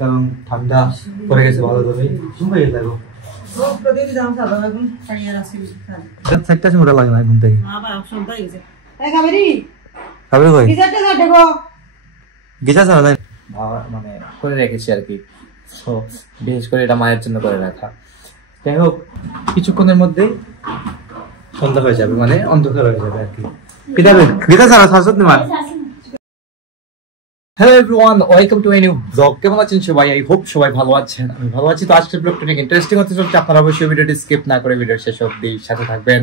কারণ ঠান্ডা পড়ে গেছে ভালো করে শুকাই যাবো প্রতিদিন জাম সাদা এখন পানিয়া রাখছি চারটা সময় লাগে না ঘুম থেকে বাবা সন্ধ্যা হয়ে গেছে এই খাবেরি খাবে কই গিজারটা না দেখো গিজার ছাড়া যায় মানে করে রেখেছি আর কি তো বিশেষ করে এটা মায়ের জন্য করে রাখা যাই হোক কিছুক্ষণের মধ্যেই সন্ধ্যা হয়ে যাবে মানে অন্ধকার হয়ে যাবে আর কি গিজার ছাড়া শাসত নেওয়ার hello everyone welcome to a new blog কেমন আছেন সবাই আই হোপ সবাই ভালো আছেন আমি ভালো আছি তো আজকের ব্লগটা অনেক ইন্টারেস্টিং হতে চলছে আপনারা অবশ্যই ভিডিওটি স্কিপ না করে ভিডিওর শেষ অবধি সাথে থাকবেন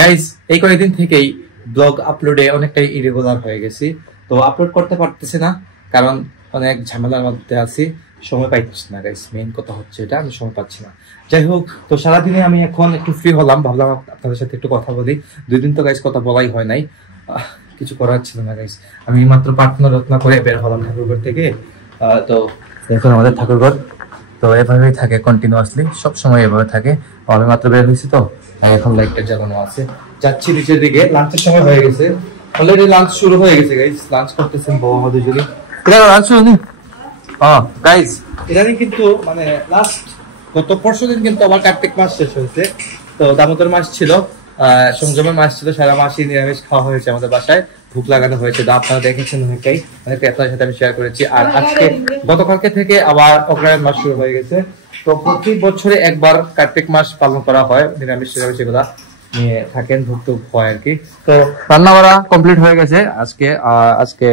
গাইস এই কয়েকদিন থেকেই ব্লগ আপলোডে অনেকটাই ইরেগুলার হয়ে গেছি তো আপলোড করতে পারতেছি না কারণ অনেক ঝামেলার মধ্যে আছি সময় পাইতেছি না গাইস মেইন কথা হচ্ছে এটা আমি সময় পাচ্ছি না যাই হোক তো সারাদিনে আমি এখন একটু ফ্রি হলাম ভাবলাম আপনাদের সাথে একটু কথা বলি 2 দিন তো গাইস কথা বলাই হয় নাই কিছু করার ছিল না গাইস আমি মাত্র প্রার্থনা রত্না করে বের হলাম ঠাকুরঘর থেকে তো এখন আমাদের ঠাকুরঘর তো এভাবেই থাকে কন্টিনিউয়াসলি সব সময় এভাবে থাকে আমি মাত্র বের হয়েছি তো এখন লাইটটা জ্বালানো আছে যাচ্ছি নিচের দিকে লাঞ্চের সময় হয়ে গেছে অলরেডি লাঞ্চ শুরু হয়ে গেছে গাইস লাঞ্চ করতেছেন বাবা দুজনই এটা লাঞ্চ শুরু নি গাইস ইদানিং কিন্তু মানে লাস্ট গত পরশুদিন কিন্তু আমার কার্তিক মাস শেষ হয়েছে তো দামোদর মাস ছিল সংযমের মাস ছিল সারা মাসই নিরামিষ খাওয়া হয়েছে আমাদের বাসায় ভুক লাগানো হয়েছে তো আপনারা দেখেছেন অনেকটাই আপনাদের সাথে আমি শেয়ার করেছি আর আজকে গতকালকে থেকে আবার অগ্রহায়ণ মাস শুরু হয়ে গেছে তো প্রতি বছরে একবার কার্তিক মাস পালন করা হয় নিরামিষ এগুলা নিয়ে থাকেন ভুক টুক হয় আর কি তো রান্না বাড়া কমপ্লিট হয়ে গেছে আজকে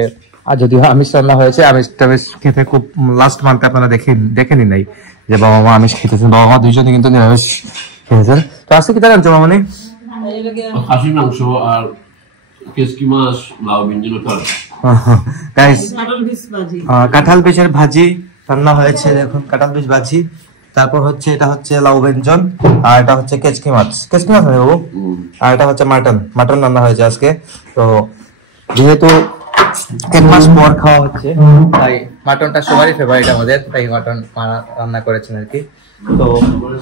আর যদিও আমিষ রান্না হয়েছে আমিষটা বেশ খেতে খুব লাস্ট মান্থে আপনারা দেখেনি নাই যে বাবা মা আমিষ খেতেছেন বাবা মা দুইজনে কিন্তু নিরামিষ খেয়েছেন তো আজকে কি জানেন মানে খাসির মাংস আর কেসকি মাছ লাউ ব্যঞ্জন গাইস কাঁঠাল বীজের ভাজি রান্না হয়েছে দেখুন কাঁঠাল বীজ ভাজি তারপর হচ্ছে এটা হচ্ছে লাউ ব্যঞ্জন আর এটা হচ্ছে কেচকি মাছ মানে বাবু আর এটা হচ্ছে মাটন রান্না হয়েছে আজকে তো যেহেতু 1 মাস পর খাওয়া হচ্ছে তাই মাটনটা সবারই ফেভারিট আমাদের তাই মাটন রান্না করেছেন আর কি তো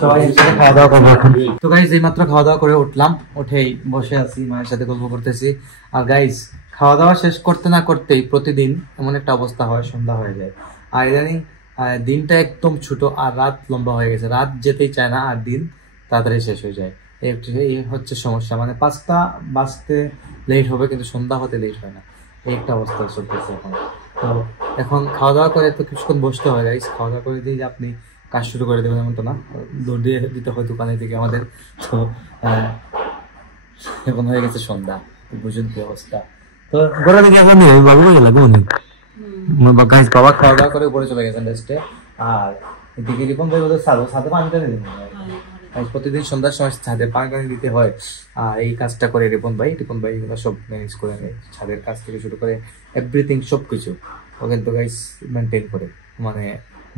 সবাই একসাথে খাওয়া দাওয়া করবো এখন তো গাইজ এই মাত্র খাওয়া দাওয়া করে উঠলাম উঠেই বসে আছি মায়ের সাথে গল্প করতেছি আর গাইজ খাওয়া দাওয়া শেষ করতে না করতেই প্রতিদিন এমন একটা অবস্থা হয় সন্ধ্যা হয়ে যায় আর ইদানিং দিনটা একদম ছোট আর রাত লম্বা হয়ে গেছে রাত যেতেই চায় না আর দিন তাড়াতাড়ি শেষ হয়ে যায় এই হচ্ছে সমস্যা মানে 5টা বাজতে লেট হবে কিন্তু সন্ধ্যা হতে লেট হয় না এই একটা অবস্থা চলতেছে এখন তো এখন খাওয়া দাওয়া করে তো কিছুক্ষণ বসতে হয় গাইজ খাওয়া দাওয়া করে দিয়ে যে আপনি কাজ শুরু করে দেবেন এমন তো না দৌড় দিয়ে দিতে হয় দোকানের দিকে আমাদের তো এখন হয়ে গেছে সন্ধ্যা বুঝুন কি অবস্থা তো ঘরে দিকে এখন বাবা খাওয়া দাওয়া করে উপরে চলে গেছেন রেস্টে আর এদিকে রিপন ভাই ওদের ছাদে পানি টানি দিন প্রতিদিন সন্ধ্যার সময় ছাদে পানি টানি দিতে হয় আর এই কাজটা করে রিপন ভাই এগুলো সব ম্যানেজ করে নেয় ছাদের কাজ থেকে শুরু করে এভরিথিং সবকিছু ও কিন্তু গাইস মেনটেন করে মানে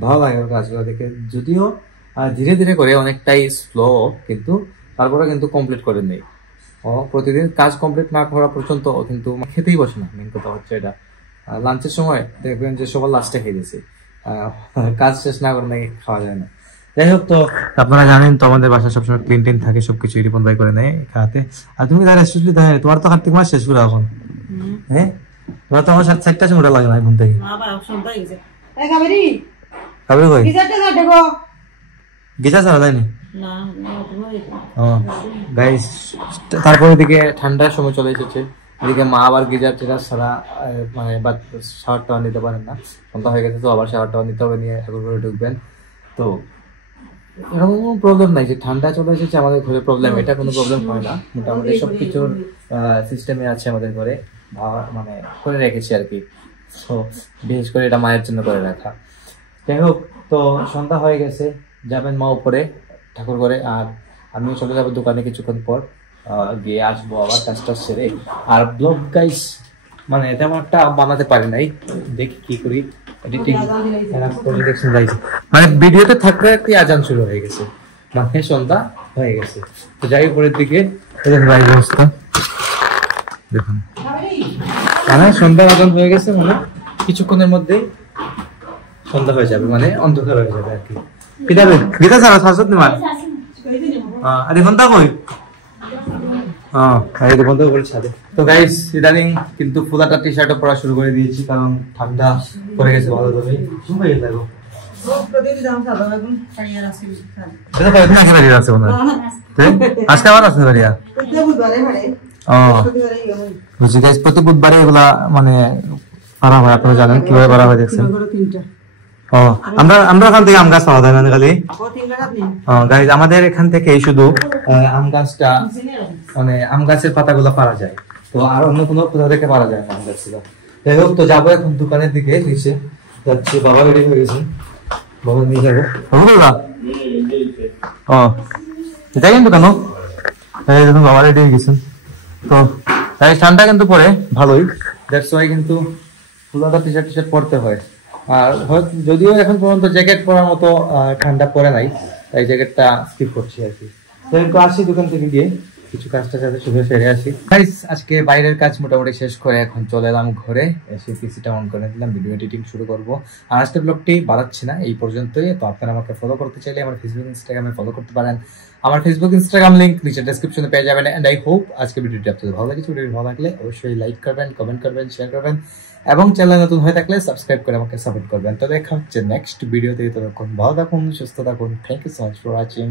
ভালো লাগে ওর কাজগুলো দেখে যদিও ধীরে ধীরে করে অনেকটাই স্লো কিন্তু তারপরে কিন্তু কমপ্লিট করে নেই ও প্রতিদিন কাজ কমপ্লিট না করা পর্যন্ত কিন্তু খেতেই বসে না মেন কথা হচ্ছে এটা লাঞ্চের সময় দেখবেন যে সবার লাস্টে খেয়ে গেছে কাজ শেষ না করে নাকি খাওয়া যায় না যাই হোক তো আপনারা জানেন তো আমাদের বাসা সবসময় ক্লিন থাকে সবকিছু রিপন ভাই করে নেয় খাওয়াতে আর তুমি তোমার তো কার্তিক মাস শেষ পুরো এখন হ্যাঁ তোমার তো আমার 7টা সময় লাগে না ঘুম থেকে তারপর এদিকে ঠান্ডার সময় চলে এসেছে এদিকে মা আবার গিজার টিজার ছাড়া মানে শাওয়ারটা নিতে পারেন না সন্ধ্যা হয়ে গেছে তো আবার শাওয়ারটা নিতে হবে নিয়ে ঠাকুর ঘরে ঢুকবেন তো এরকম কোনো প্রবলেম নাই যে ঠান্ডা চলে এসেছে আমাদের ঘরে প্রবলেম এটা কোনো প্রবলেম হয় না মোটামুটি সবকিছুর সিস্টেমে আছে আমাদের ঘরে মানে করে রেখেছি আর কি তো বিশেষ করে এটা মায়ের জন্য করে রাখা যাই হোক তো সন্ধ্যা হয়ে গেছে যাবেন মা উপরে ঠাকুর ঘরে আর আমি চলে যাবো দোকানে কিছুক্ষণ পর গিয়ে আসবো আবার কাজটা সেরে আর ব্লগ গাইস মানে তেমন একটা বানাতে পারি নাই দেখি কি করি এডিটিং মানে ভিডিওতে থাকলে একটি আজান শুরু হয়ে গেছে মানে সন্ধ্যা হয়ে গেছে তো যাই উপরের দিকে অবস্থা দেখুন মানে সন্ধ্যা আজান হয়ে গেছে মানে কিছুক্ষণের মধ্যেই সন্ধ্যা হয়ে যাবে মানে অন্ধকার হয়ে যাবে আর কি গীতা ছাড়া শাসত নেওয়ার আর এখন তা কই তো গাইস ইদানিং কিন্তু ফুলাটা টি শার্টও পরা শুরু করে দিয়েছি কারণ ঠান্ডা পড়ে গেছে ভালো করে শুকাই যাবো প্রতিদিন দাম সাদা এখন পানিয়া রাখছি এটা তো এখানে বাড়ি আছে মনে হয় আজকে আবার আছে বাড়িয়া প্রত্যেক বুধবারে হাড়ে ও প্রতিবারে ইয়ে বুঝি গাইস প্রতি বুধবারে এগুলা মানে পারা হয় আপনারা জানেন কিভাবে পারা হয় দেখছেন তিনটা ও আমরা এখান থেকে আম গাছ পাওয়া যায় না খালি ও তিন টাকা দিন গাইজ আমাদের এখান থেকে শুধু আম গাছটা মানে আম গাছের পাতাগুলো পারা যায় তো আর অন্য কোনো কোথা থেকে পারা যায় না আম গাছগুলো যাই হোক তো যাবো এখন দোকানের দিকে নিচে যাচ্ছি বাবা রেডি হয়ে গেছে বাবা নিয়ে যাবো বাবা ও এটা কিন্তু কেন এই দেখুন বাবা রেডি হয়ে গেছেন তো তাই ঠান্ডা কিন্তু পরে ভালোই দ্যাটস ওয়াই কিন্তু ফুলাটা টি শার্ট পরতে হয় আর যদিও এখন পর্যন্ত জ্যাকেট পরার মতো ঠান্ডা পড়ে নাই তাই জ্যাকেটটা স্কিপ করছি আর কি তো একটু আসি দোকান থেকে গিয়ে কিছু কাজটা সাথে শুভে সেরে আসি গাইস আজকে বাইরের কাজ মোটামুটি শেষ করে এখন চলে এলাম ঘরে এসে পিসিটা অন করে দিলাম ভিডিও এডিটিং শুরু করব আর আজকের ব্লগটি বাড়াচ্ছি না এই পর্যন্তই তো আপনারা আমাকে ফলো করতে চাইলে আমার ফেসবুক ইনস্টাগ্রামে ফলো করতে পারেন আমার ফেসবুক ইনস্টাগ্রাম লিংক নিচে ডেসক্রিপশনে পেয়ে যাবেন এন্ড আই হোপ আজকে ভিডিওটি আপনাদের ভালো লেগেছে ভিডিওটি ভালো লাগলে অবশ্যই লাইক করবেন কমেন্ট করবেন শেয়ার করবেন এবং চ্যানেল নতুন হয়ে থাকলে সাবস্ক্রাইব করে আমাকে সাপোর্ট করবেন তো দেখা হচ্ছে নেক্সট ভিডিওতে ততক্ষণ ভালো থাকুন সুস্থ থাকুন thank you so much for watching